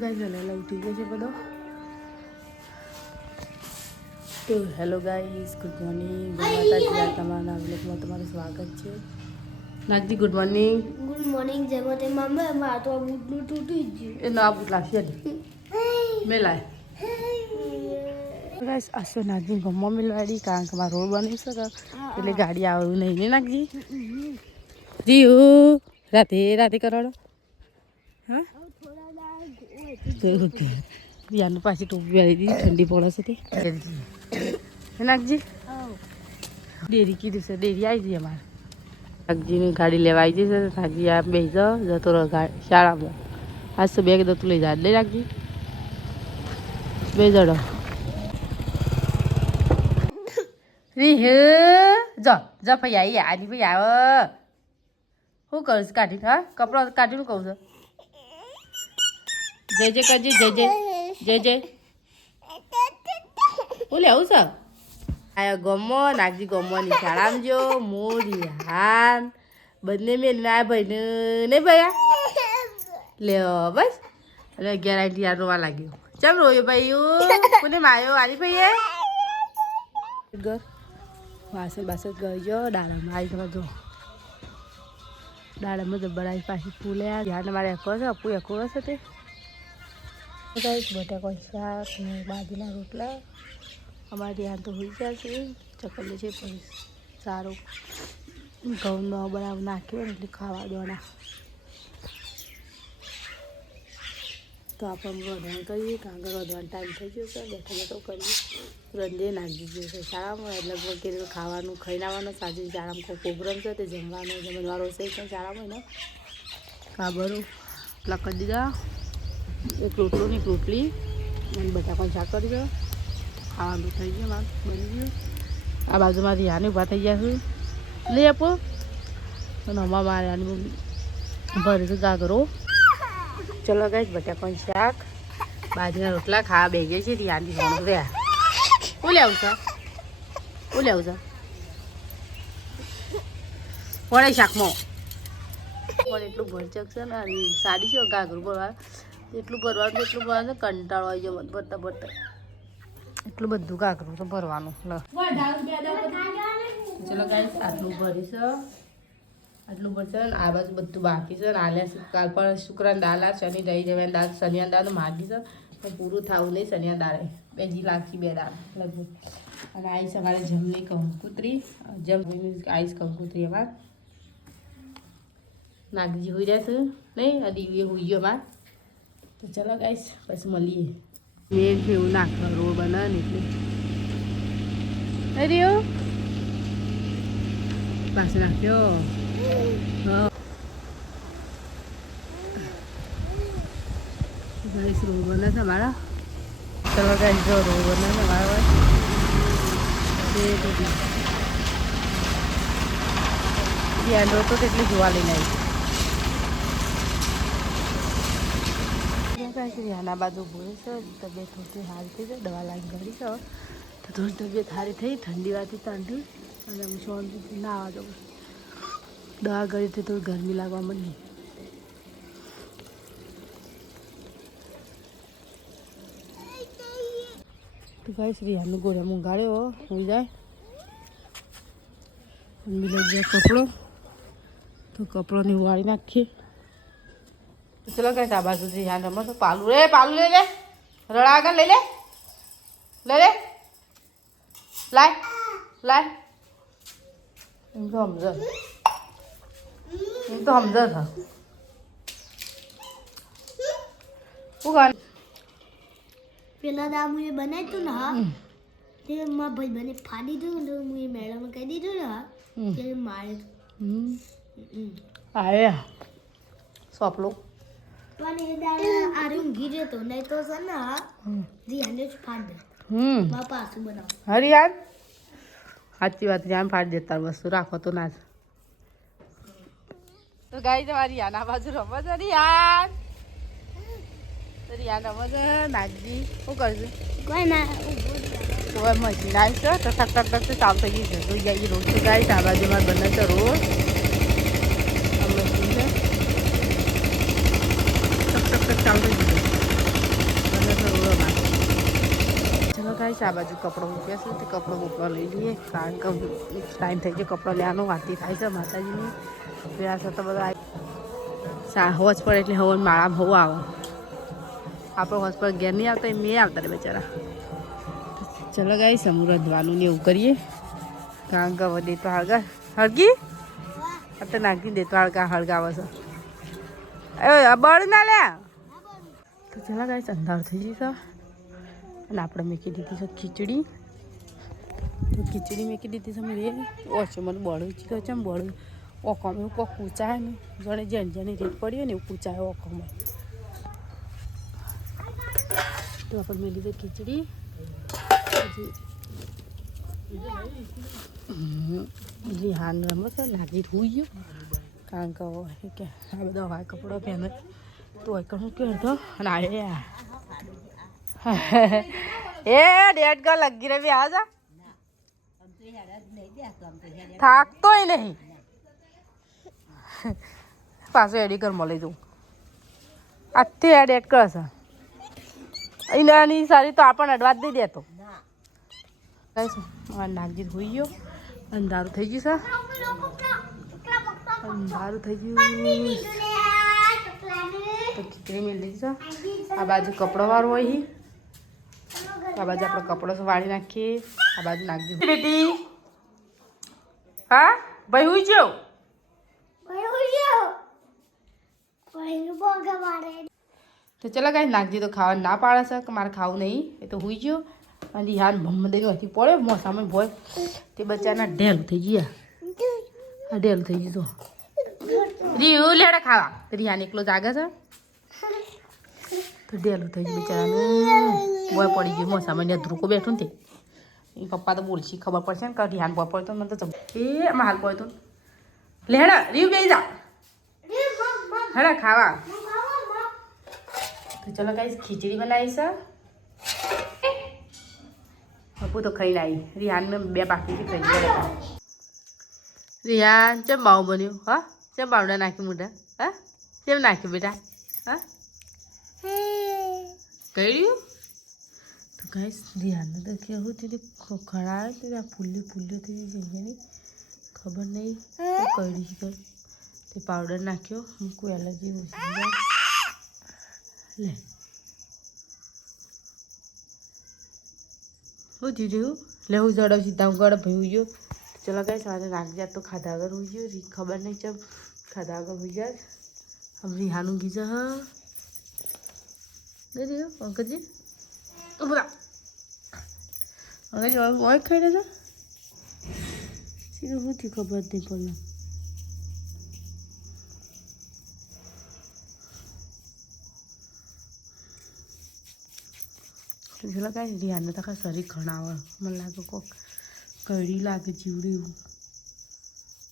Guys hello ઉઠી ગયો છે બધો. તો હેલો ગાઈસ, ગુડ મોર્નિંગ. માતાજી, તમારા વ્લોગમાં તમારું સ્વાગત છે. Nagji good morning. Good morning. જેમાં તે મમ્મી માર તો બૂટનું તૂટી ગયું. એ ના બૂટ લાવશે મેલાય ગાઈસ. આસો નાગજી ગમવા મેલવાડી કારણ કે મારા રોડ બની શકે એટલે ગાડી આવું નહીં ને નાગજી. જીવ રાતે રાતે કરાડો. હા યાનું પાછી ટોપી વાળી દીધી, ઠંડી પડે છે તે નાગજી. ડેરી કીધું છે, ડેરી આવી જઈએ અમારે. નાગજીની ગાડી લેવા આવી જશે. નાગજી આ બે જતો રહો શાળામાં. આજ તો બેગ તું લઈ જા લઈ નાગજી બે જડો રીહ જ ભાઈ આવી આની ભાઈ આવ શું કરું છું કાઢીને? હા કપડો કાઢીને કહું છું જય જય કરજે જય જય જય જય હું લેવું છે આ ગમો નાગજી ગમવાની શાળામાં જો મોરી હાન બંને મેલને આ ભાઈને નહીં ભયા લે બસ એટલે ગેરંટી આ રોવા લાગ્યો. ચમ રોયો ભાઈ કોને માયો આની ભાઈએ ઘર વાસણ બાસણ ગયો દાડામાં આવી તમે જો દાડામાં જબ્બર આવી પાછી ફૂલ્યા ધ્યાન મારે એકો છે અપુ એકો છે તે બટાકા શાક ને બાજરીના રોટલા. અમારે ધ્યાન તો હોઈ ગયા છે ચકલી છે પણ સારું ઘઉંનો બનાવ નાખ્યો ને એટલે ખાવા દેવાના. તો આપણે રોધવાનું કરીએ કારણ કે રોધવાનો ટાઈમ થઈ ગયો છે. બેઠો બેઠો કરીએ રંજે નાખી દીધું છે શાળામાં એટલે વગેરે ખાવાનું ખાઈને આવવાનું. સાંજે શાળામાં કોઈ પ્રોગ્રામ છે તે જમવાનો જમણવારો છે પણ શાળામાં ને કાબરું એટલા કરી દીધા. એક રોટલો ને એક રોટલી અને બટાકાનું શાક કરી દો. ખાવાનું થઈ ગયું મારે બની ગયું. આ બાજુમાંથી યાને ઊભા થઈ ગયા છે લઈ આપો અને અમારા મારે આની ભરીશું ગાગરો. ચલો ગાઈસ બટાકાનું શાક બાજરીના રોટલા ખાવા બે ગયા છે. યાની ભણું રહ્યા હું લેવું છે હું લેવું છે વળે શાકમાં પણ એટલું ભરચક છે ને સાડી છે ગાગરું ભરવા એટલું ભરવાનું કંટાળો આવી જાય ભરતા ભરતા એટલું બધું ગાગરું તો ભરવાનું. ચલો ગાઈસ આટલું ભરીશ આટલું ભરશે ને આ બાજુ બધું બાકી છે ને આલ્યા છે. કાલ પણ શુક્રાની દાળ આ શનિ રહી જવાની દાળ શનિયાની દાળ માગી છે પણ પૂરું થવું નહીં. શનિયા દાળે બેજી લાગી બે દાળ લગભગ. અને આઈસ અમારે જમની કંકુતરી જમ આઈસ કંકુતરી અમારે નાગજી હોઈ રહ્યા છે નહીં આ દીવીએ હોઈ ગયો અમારે. તો ચલો ગાઈસ પછી મળીએ. મેં એવું નાખવા રોડ બનાવે ને એટલે અરે પાછું નાખ્યો. હા ગાઈસ રોડ બને છે અમારા. ચલો ગાઈસ જો રોડ બને છે અમારા ધ્યાન તો કેટલી જોવા લઈને આવી રિયાના બાજુ ભૂલ છે. તબિયત થોડી સારી થઈ જાય દવા લાગી ગઈ છે તો થોડી તબિયત સારી થઈ ઠંડી વાથી ઠંડી અને હું શાંતિથી ના આવવા દઉં. દવા ગઈ હતી થોડી ગરમી લાગવા માંડી. તો ગાઈસ રિયાનું ગોળા મૂંગાડ્યો હોઈ જાય મિલે જાય કપડો તો કપડોની વાળી નાખીએ. ચલો ગાઈસ આ બાજુ રિયાન રમો તો પાલું રે પાલું લે લે રડા આગળ લઈ લે લે લે લાય લાય એમ તો સમજ થા શું ગાન પેલા દા મુએ બનાવ્યું હતું ને હા તે મારા ભાઈ બને ફાડી દીધું ને મુએ મેડમ કહી દીધું ને હા તે મારે આયા સોપલો પણ એ દાડા આ ઊંઘી જતો નહીં તો છે ને રિયાને જ ફાડ દે બાપા પાછું બનાવ. હરી યાર સાચી વાત રિયાન ફાડી દેતા વસ્તુ રાખો તો ના જ. તો ગાઈ તમારી યાના બાજુ રમો છે રિયાન રિયાન રમો છે નાગજી શું કરશે કોઈ ના મશીન આવી છે તો ટક ટક ટક ચાલુ થઈ ગઈ છે. તો જઈએ રોડ તો ગાઈ આ બાજુ મારે બને છે રોડ મશીન છે ટક ટક ટક ચાલુ થઈ ગયું. ગાઈસ આ બાજુ કપડો મૂક્યા છે તે કપડો મૂકવા લઈ લઈએ કારણ કે ટાઈમ થઈ ગયો કપડો લેવાનો આરતી થાય છે માતાજીની ત્યાં છતાં બધા હોજ પડે એટલે હવન માળામાં હોવું આવે આપણો હોજ પર ઘેર નહીં આવતા એ મેં આવતા રે બચારા ચલો ગાઈસ અમે રંધવાનું ને એવું કરીએ કારણ કે હવે દેતો હળગા હળગી અત્યારે નાખી દેતો હળગાવે છે એ બળ ના લે તો ચલો ગાઈસ અંધાર થઈ જશે અને આપણે મૂકી દીધી છે ખીચડી તો ખીચડી મૂકી દીધી છે મેં ઓછું મને બળું છે કેમ બળું ઓખમ એવું કોક કૂચાય ને જાણે જેની રેત પડી હોય ને એવું કૂચાય ઓખમાં તો આપણે મેં લીધી ખીચડી હજી હાન રમે છે નાગી હોઈ ગયો કારણ કે આ બધા હોય કપડો પહેને તો હું કહેતો અને આ એ ડેટ કા લગી રહી આ જા થાકતોય નહીં પાછો એડી કર મળી દઉં આજથી એડ એડ કરશે એની સારી તો આપણને અડવા જ નહીં દેતો નાગજી હોઈ ગયો અંધારું થઈ ગયું છે અંધારું થઈ ગયું તો ખીચડી મેળ દીધી છે આ બાજુ કપડો વાળો હોય આ બાજુ આપણે કપડો વાળી નાખીએ આ બાજુ નાખજો બેટી હા ભાઈ હુઈ જાઓ તો ચલો કાંઈ નાખજી તો ખાવા ના પાડે છે કે મારે ખાવું નહીં એ તો હુઈ ગયો અને યાર મમ્મી હતી પડે મોસામાં ભોય તે બચ્ચાના ઢેલ થઈ ગયા આ ઢેલ થઈ ગયું તો રીયું લેડે ખાવા તો રિયાને એકલો જાગે છે તો ઢેલું થઈ ગયું બિચારાનું ભોય પડી ગયું મોસામાં ત્યાં ધ્રુકો બેઠું ને તે એ પપ્પા તો બોલશી ખબર પડશે ને કે રિયાને ભોય પડતો મને તો એ હાલ પડતો લે હેડા રીયું બે જા હેડા ખાવા તો ચલો ગાઈસ ખીચડી બનાવી છે પપ્પુ તો ખાઈને આવી રિહાન બે બાકી ખાઈ ગયા રિહાન ચમ બાવ બન્યું હા ચમ બાવડા નાખી મોઢા હા કેમ નાખ્યું બેટા હા કર્યું તો ગાઈસ રિહાનને તો કેવું તે ખડા તે ફૂલ્લી થઈ જઈને ખબર નહીં કરી છે તે પાવડર નાખ્યો મૂકું એલર્જી ઓછી લે હું થયું લે હું ઝડપ સીધા હું ગળે ભાઈ ગયો ચલો ગાઈસ મારે નાખજા તો ખાધા આગળ હોઈ ગયો ખબર નહીં ચમ ખાધા આગળ હોઈ જાય હવે રિહાનું ગીજા હા દે રહ્યો અંકલજી બોલા અંકલજી ઓય ખાઈ રહ્યા સીધું શું થયું ખબર નહીં પડે પેલા કાંઈ રિહાને તો શરીર ઘણા આવે મને લાગે કોક કડી લાગે જીવડું એવું